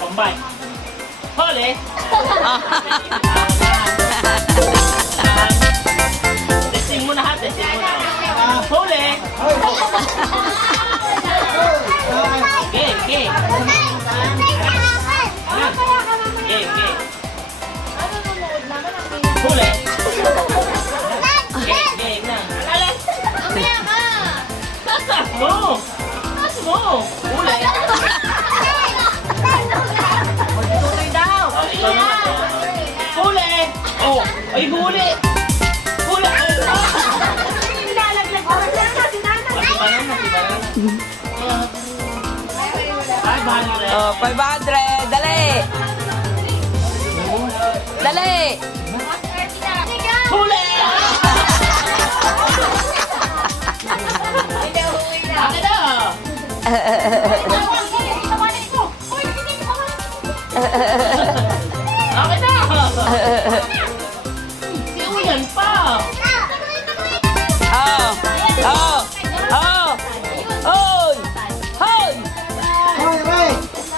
Combine. Huli. Testing muna ha, testing muna. Huli. Game, game. Game, game. Huli. Game, game na. Alas. Taas mo. Taas mo. Huli. Tutoy daw. Ikaw naman. Huli. Oh, ay huli. Huli. Nilalaglag ko. Masibanan, masibanan. Ay, bahala rin. Oh, 500. Dali. Dali. Huli! Akin na! Akin na! Si Uyan pa! Oh. Oh. Oh. Hoy. Hoy.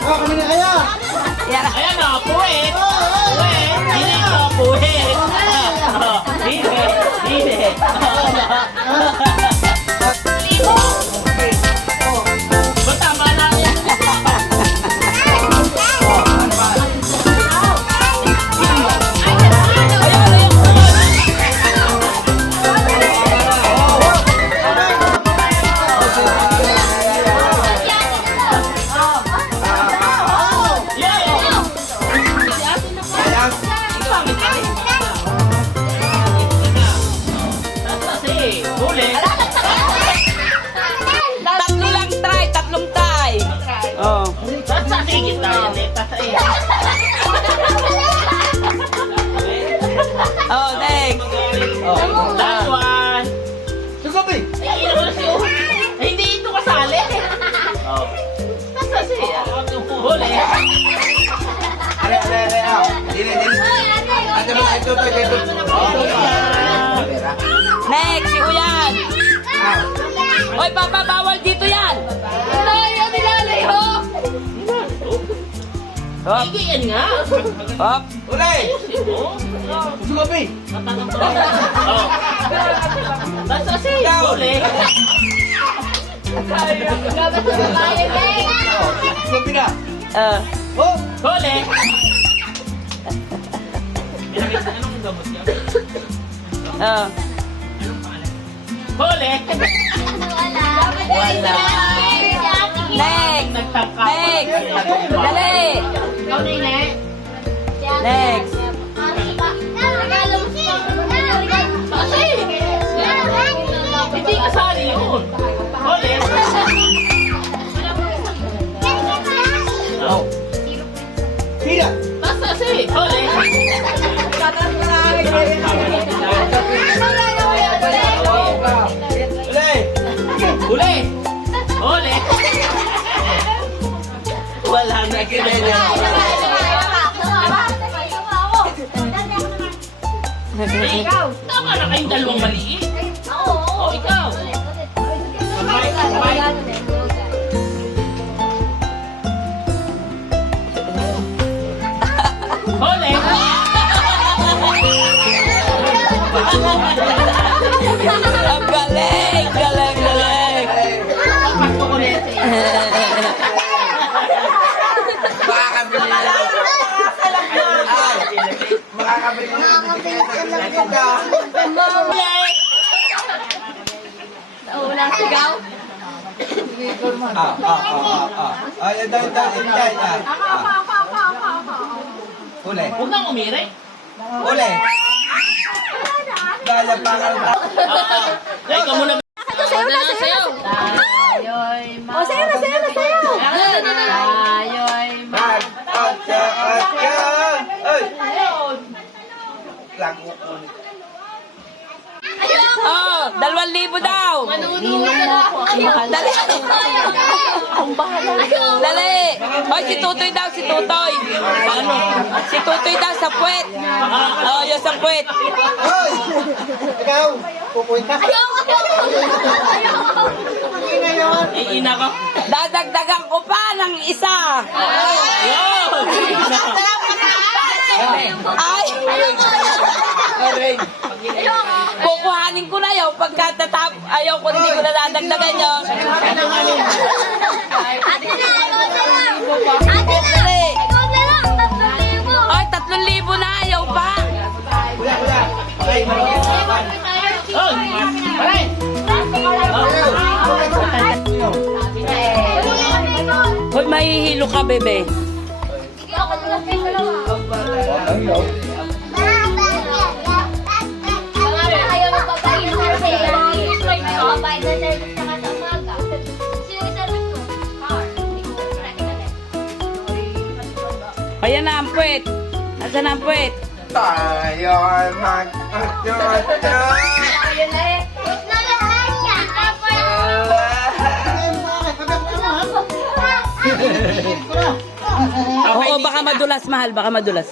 Kami na kaya! Yan. Ayan na, puwet! Puwet! Hindi ka, puwet! Hindi! Hindi! Ba't tama na? Huli! Tatlo lang try. Tatlong try. Oh. Ba't sa sigit tayo? Tatay. Oh, next. Last one! Sugabi! Ay, ino mo na si Uy. Ay, hindi ito kasali. Oh. Basta si huli. Ale, ale, ale, ah! Dili, dili! Ate mo, ito, ito, ito! Next, si Uyan. Hoy, papa, bawal dito yan. Hop, Hindi yan nga. hop. Ulay! Sugabi! Oh. Basta si huli. Sugabi na! Oh! Huli. Anong gamot yan? Huli. Wala. Next. Nagtangka. Next. Dali. Ikaw na yun eh. Next. Kasi. Hindi kasali yun. Huli. Oh! Sila! Basta si huli. Ulay! Huli. Huli. Wala na kinaya. Tama na kayong dalawang maliit. O, ikaw. Huli. Ang galing, galing, galing. Pasko ko rin. Makakabili na lang! Makakabili na lang! Unang sigaw. Ay, ito, Uli! Huwag nang umiri. Uli! Dahil pa ka Ay, ikaw muna. Sayo na, sayo na. O, sayo na, sayo na, sayo. Mag-atya-atya! Ay! Lang ulit. Oh, 2,000 daw. Dali. Dali. Hoy, si Tutoy daw, si Tutoy. Ano? Si Tutoy daw sa puwet. Oh, yung sa puwet. Hoy! Ikaw! Pupuin ka? Ina ko. Dadagdagan ko pa, ng isa. Ay! Kukuhanin ko na yun. Pagkatatap, ayaw ko, hindi ko na dadagdagan yun. Ate na, ikaw na lang. Ate na, ikaw na lang. 3,000. Ay, 3,000 na, ayaw pa. Kuya, kuya. Okay, Oh, paray. Hoy, mahihilo ka, bebe. Sige, ako na lang kayo dalawa. Ayaw na babayin kasi babayin na service na sa umaga. Sino yung service ko? Car. Hindi ko natin. Ayan na ang puwet. Nasaan na ang puwet? Tayo ay mag-tututo. Ayun na eh. Huwag na lahat niya. Oo, baka madulas, mahal. Baka madulas.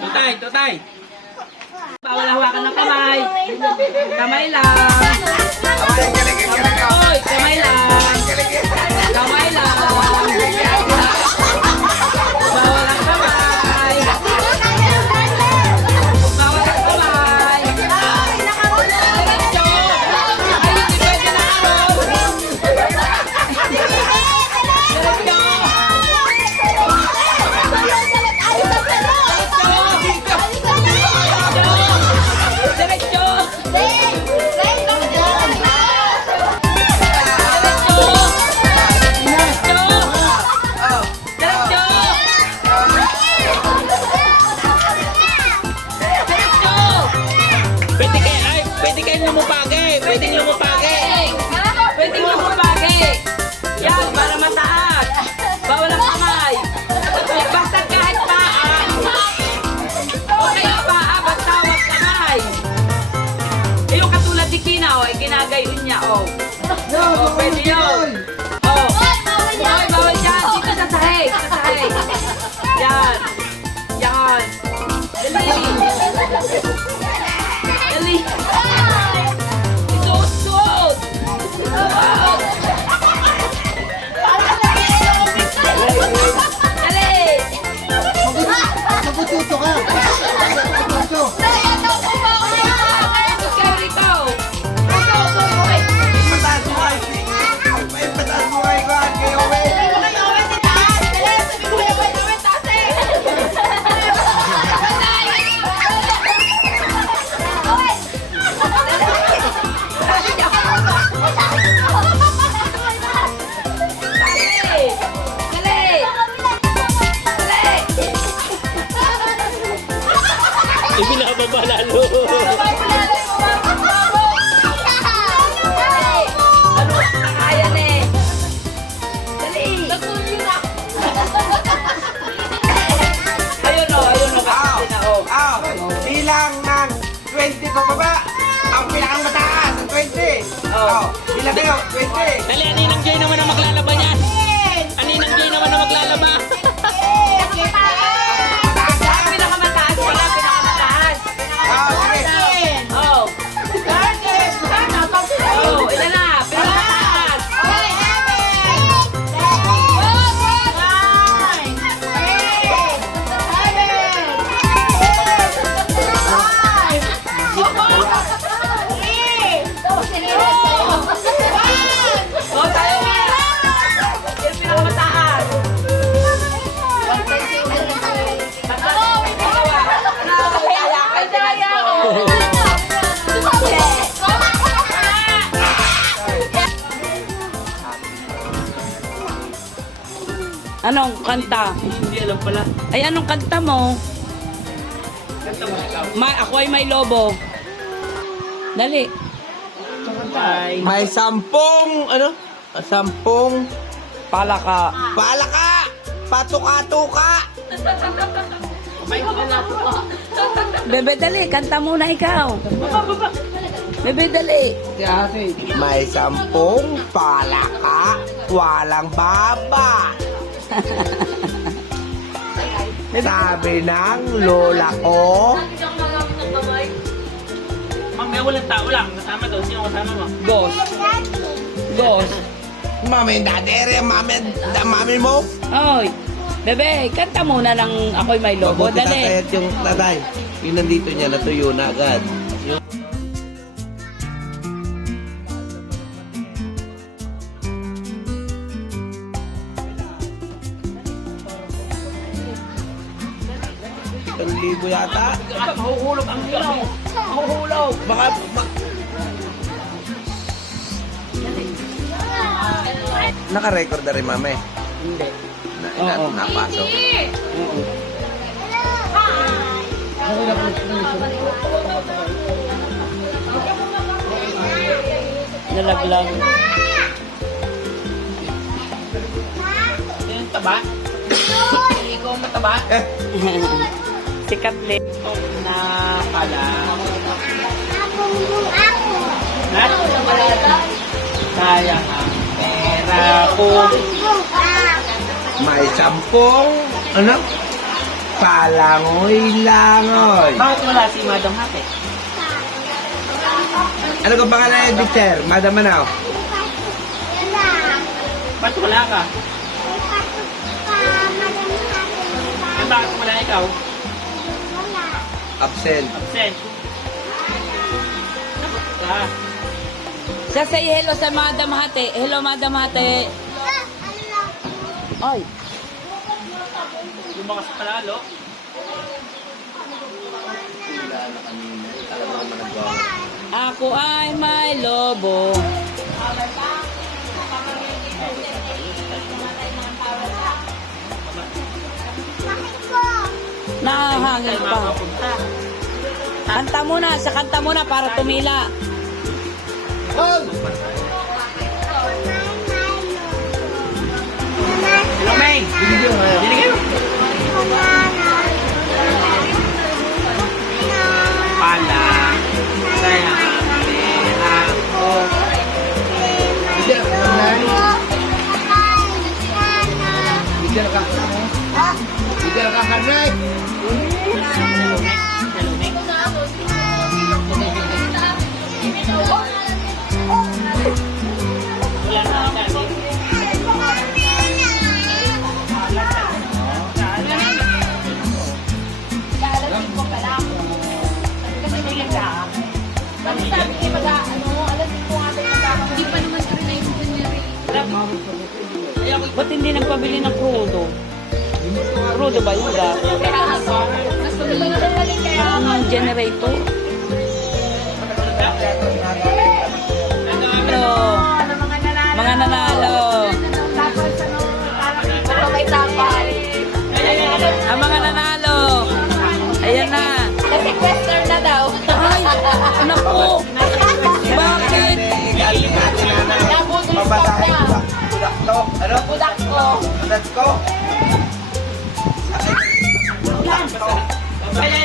Tutay, tutay. Bawal hawakan ng kamay. Kamay lang. Hoy, kamay lang. Kamay lang. Bawal ang kamay. Bawal ang kamay. Diretso. Ay, hindi pwede na aron. Diretso. Diretso. Pwede kayo lumupagi. Pwede lumupagi. Pwede mo lumupagi. Yan, para mataas. Bawal ang kamay. Basta kahit paa. Okay ang paa, basta huwag kamay. Eh, yung katulad ni Kina, oh, ginagayon niya, oh. Oh, pwede yun. Oh. Hoy, bawal yan. Dito sa sahig. Sa sahig. Yan. Yan. Dali. Dali. Isuot, suot. Suot. Dali. Mabututo ka. Mabututo. Ikaw, ikaw. Pataas mo kay May pataas mo kay Juan, kay Owen. Dali. Dali. Dali. Ibinababa lalo. Ano? Kaya na eh. Dali. Ayun o, ayun o. Aw! Kasi na o. Aw! Bilang ng 20 pababa. Ang pinakang mataas, ang 20. Aw! Bilang kayo, 20. Dali, Aninang Jay naman ang maglalaban yan. Aninang Jay naman ang maglalaban. Mataas Ang yan. pinakamataas pala, pinakamataas. Aw, sige. Oh. Oh, ilan na? Pinakamataas. Oh, tayo nga. Yung pinakamataas. Tatlo. Dalawa. Kaya kayo tinaspo. Anong kanta? Hindi alam pala. Ay, anong kanta mo? Ako ay may lobo. Dali. May 10, ano? 10 Palaka. palaka! Patuka-tuka! Bebe, dali. Kanta muna ikaw. Bebe, dali. May 10 palaka, walang baba. Sabi ng lola ko, Mamaya walang tao lang. Kasama daw. Sino kasama mo? Dos. Dos. Mami and daddy, mami mo. Oy, bebe, kanta muna ng Ako'y May Lobo. Mabuti Dali. tatay at yung tatay. Yung nandito niya, natuyo na agad. Isang libo yata. Mahuhulog ang ilaw. Mahuhulog. Baka, naka-record na rin, mami. Hindi. Na, napasok. Nalaglag. Yung taba? Hindi ko mataba. Si Kathleen. Na pala. Sayang ang pera ko. May 10, ano? Palangoy-langoy. Bakit wala si Madam Happy? Ano ka pangalan niya, teacher? Madam Manaw? Ba't wala ka? Eh, bakit wala ikaw? Absent. Absent. Ka. Siya say hello sa Madam Hate. Hello, Madam Hate. Ay, Lumakas ka lalo. ako ay may lobo. Nakahangin pa. Makapunta. Kanta muna para tumila. Hello, May. Binigyan. Pala. Sayang ang pera ko. Bigyan ka. Bigyan ka, Hanay. Ba't hindi nagpabili ng crudo? Crudo ba yun? Ang generator. Hello. Mga nanalo. Ang mga nanalo. Ayan na. Sequester na daw. Ay, naku. Bakit? Igaling natin na. Pabatahin ko. Budak to. Ano? Budak ko. Budak ko. Ay,